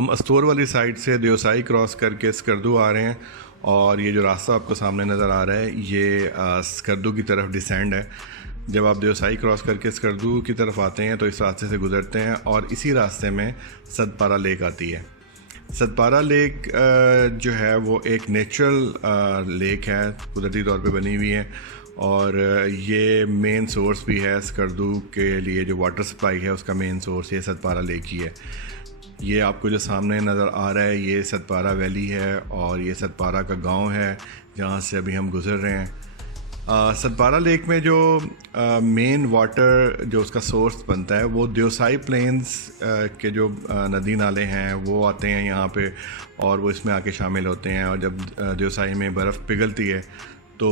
हम अस्तोर वाली साइड से देवसाई क्रॉस करके स्कर्दू आ रहे हैं और ये जो रास्ता आपको सामने नज़र आ रहा है ये स्कर्दू की तरफ डिसेंड है। जब आप देवसाई क्रॉस करके स्कर्दू की तरफ आते हैं तो इस रास्ते से गुज़रते हैं और इसी रास्ते में सतपारा लेक आती है। सतपारा लेक जो है वो एक नेचुरल लेक है, कुदरती तौर पे बनी हुई है और ये मेन सोर्स भी है स्कर्दू के लिए। जो वाटर सप्लाई है उसका मेन सोर्स ये सतपारा लेक ही है। ये आपको जो सामने नज़र आ रहा है ये सतपारा वैली है और ये सतपारा का गांव है जहाँ से अभी हम गुज़र रहे हैं। सतपारा लेक में जो मेन वाटर जो उसका सोर्स बनता है वो देवसाई प्लेन्स के जो नदी नाले हैं वो आते हैं यहाँ पे और वो इसमें आके शामिल होते हैं। और जब देवसाई में बर्फ़ पिघलती है तो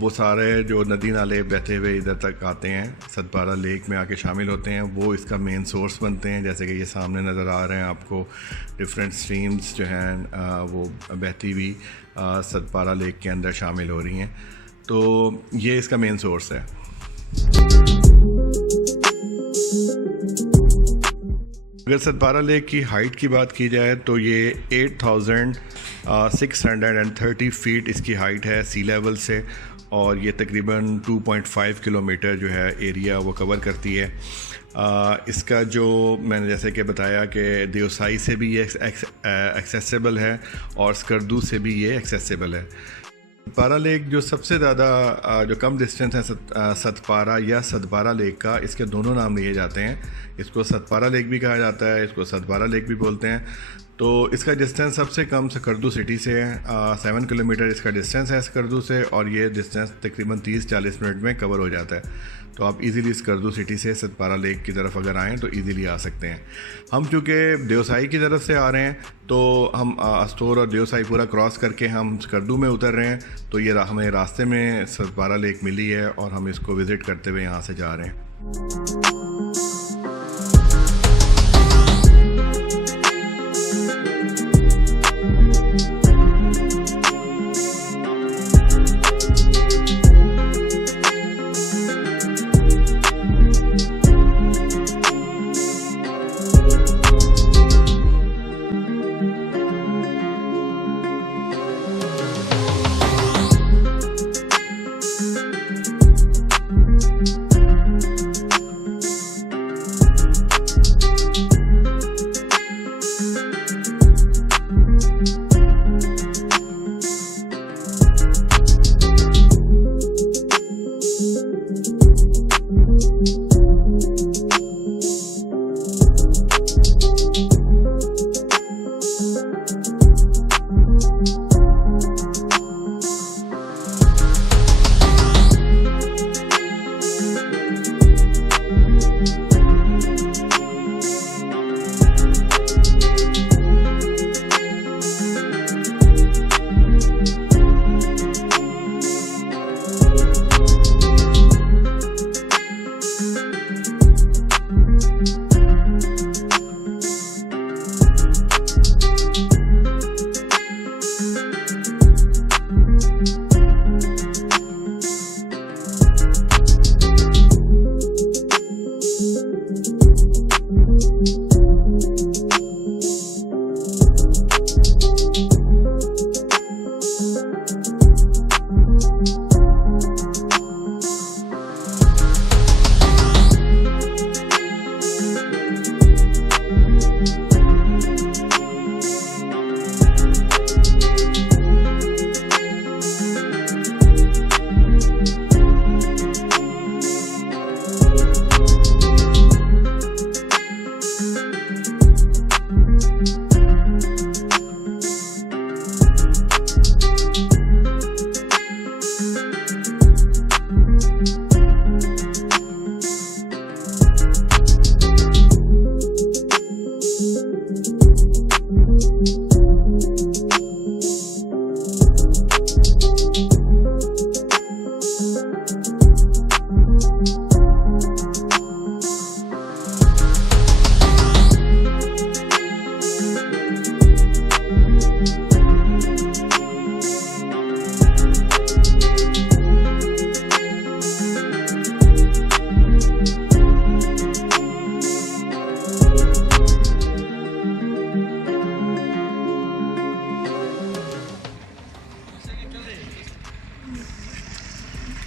वो सारे जो नदी नाले बहते हुए इधर तक आते हैं, सतपारा लेक में आके शामिल होते हैं, वो इसका मेन सोर्स बनते हैं। जैसे कि ये सामने नज़र आ रहे हैं आपको डिफरेंट स्ट्रीम्स जो हैं वो बहती हुई सतपारा लेक के अंदर शामिल हो रही हैं। तो ये इसका मेन सोर्स है। अगर सतपारा लेक की हाइट की बात की जाए तो ये 8,630 फीट इसकी हाइट है सी लेवल से और ये तकरीबन 2.5 किलोमीटर जो है एरिया वो कवर करती है। इसका जो मैंने जैसे कि बताया कि देवसाई से भी ये एक्सेसिबल है और स्कर्दू से भी ये एक्सेसिबल है। सतपारा लेक जो सबसे ज़्यादा जो कम डिस्टेंस है सतपारा या सतपारा लेक का, इसके दोनों नाम लिए जाते हैं। इसको सतपारा लेक भी कहा जाता है, इसको सतपारा लेक भी बोलते हैं। तो इसका डिस्टेंस सबसे कम स्कर्दू सिटी से है। 7 किलोमीटर इसका डिस्टेंस है स्कर्दू से और ये डिस्टेंस तकरीबन 30-40 मिनट में कवर हो जाता है। तो आप इजीली स्कर्दू सिटी से सतपारा लेक की तरफ अगर आएँ तो इजीली आ सकते हैं। हम चूँकि देवसाई की तरफ से आ रहे हैं तो हम अस्तोर और देवसाई पूरा क्रॉस करके हम स्कर्दू में उतर रहे हैं। तो ये हमें रास्ते में सतपारा लेक मिली है और हम इसको विज़िट करते हुए यहाँ से जा रहे हैं।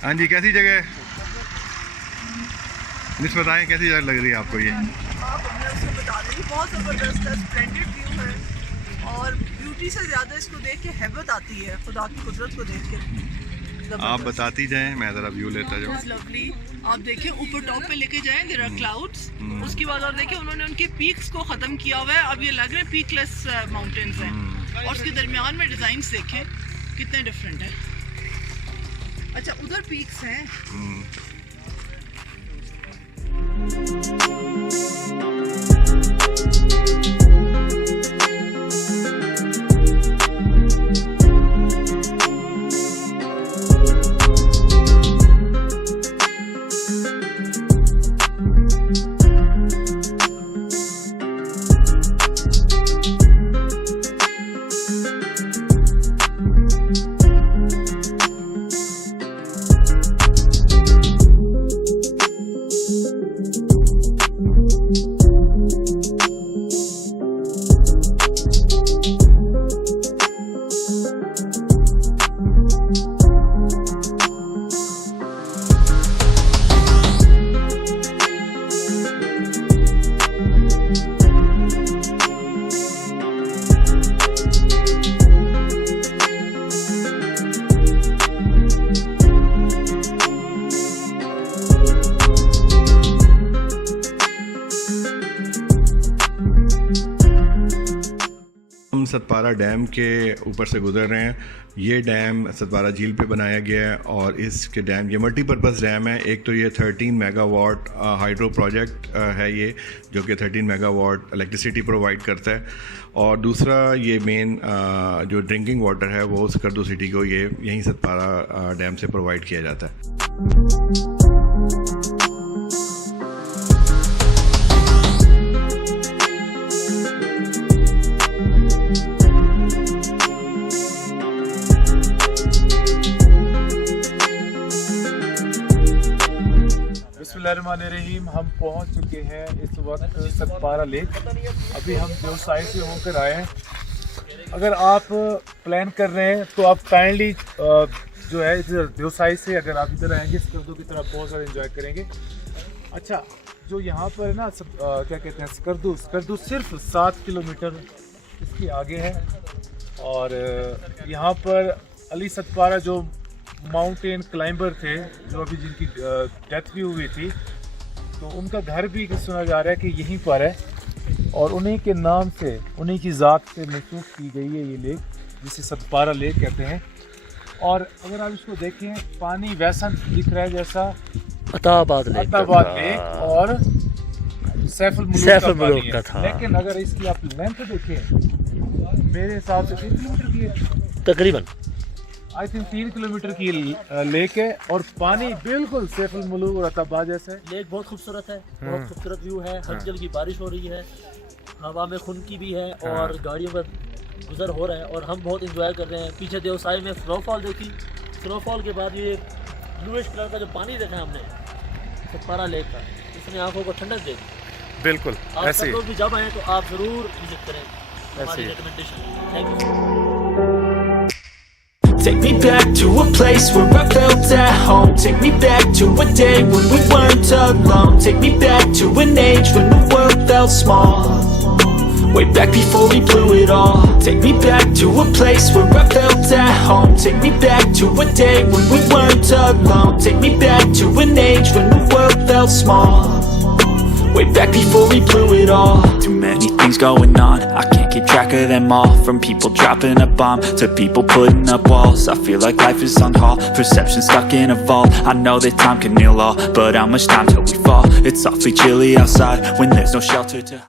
हाँ जी, कैसी जगह है? मिस बताएं कैसी जगह लग रही है आपको ये? बता रही बहुत ज़बरदस्त है, स्प्लेंडेड व्यू है और ब्यूटी से ज़्यादा इसको देख के हैबत आती है, खुदा की कुदरत को देख के। आप बताती जाएं, मैं ज़रा व्यू लेता जाऊँ। लवली, आप देखें ऊपर टॉप पे लेके जाएं, देयर आर क्लाउड्स। उसके बाद और देखें उन्होंने उनके पीक्स को ख़त्म किया हुआ है, अब ये लग रहे हैं पीकलेस माउंटेन्स हैं। और उसके दरमियान में डिज़ाइंस देखें कितने डिफरेंट है। अच्छा, उधर पीक्स हैं। सतपारा डैम के ऊपर से गुजर रहे हैं। ये डैम सतपारा झील पे बनाया गया है और इसके डैम ये मल्टीपर्पज़ डैम है। एक तो ये 13 मेगावाट हाइड्रो प्रोजेक्ट है ये, जो कि 13 मेगावाट इलेक्ट्रिसिटी प्रोवाइड करता है, और दूसरा ये मेन जो ड्रिंकिंग वाटर है वो स्कर्दू सिटी को ये यहीं सतपारा डैम से प्रोवाइड किया जाता है। बिस्मिल्लाहिर्रहमानिर्रहीम। हम पहुंच चुके हैं इस वक्त सतपारा लेक। अभी हम देवसाई से होकर आए हैं। अगर आप प्लान कर रहे हैं तो आप काइंडली जो है इधर देवसाई से अगर आप इधर आएंगे स्कर्दू की तरफ बहुत सारा एंजॉय करेंगे। अच्छा, जो यहाँ पर है ना क्या कहते हैं स्कर्दू सिर्फ 7 किलोमीटर इसके आगे है। और यहाँ पर अली सतपारा जो माउंटेन क्लाइंबर थे, जो अभी जिनकी डेथ भी हुई थी, तो उनका घर भी सुना जा रहा है कि यहीं पर है और उन्हीं के नाम से, उन्हीं की ज़ात से मंसूब की गई है ये लेक, जिसे सतपारा लेक कहते हैं। और अगर आप इसको देखें, पानी वैसा दिख रहा है जैसा अताबाद लेक और सैफुल मुल्क का था। लेकिन अगर इसकी आप लेंथ देखें, मेरे हिसाब से 3 किलोमीटर की है तकरीबन। आई थिंक 3 किलोमीटर की लेक है और पानी बिल्कुल सैफुल मुल्क और अताबाद जैसा है। लेक बहुत खूबसूरत है, बहुत खूबसूरत व्यू है। हल्की की बारिश हो रही है, हवा में खुनकी भी है और गाड़ियों पर गुजर हो रहा है और हम बहुत इंजॉय कर रहे हैं। पीछे देवसाई में स्नोफॉल देखी, स्नोफॉल के बाद ये ब्लूइश कलर का जो पानी देखा हमने सतपारा लेक का, इसने आंखों को ठंडक देगी। बिल्कुल आप सब लोग भी जब आए तो आप ज़रूर विजिट करें, हमारी recommendation. Thank you. Take me back to a place where I felt at home. Take me back to a day when we weren't alone. Take me back to an age when the world felt small. Way back before we blew it all. Take me back to a place where I felt at home. Take me back to a day when we weren't alone. Take me back to an age when the world felt small. Way back before we blew it all. Too many things going on, I can't keep track of them all. From people dropping a bomb to people putting up walls. I feel like life is on hold, perception stuck in a vault. I know that time can heal all, but how much time till we fall? It's awfully chilly outside when there's no shelter to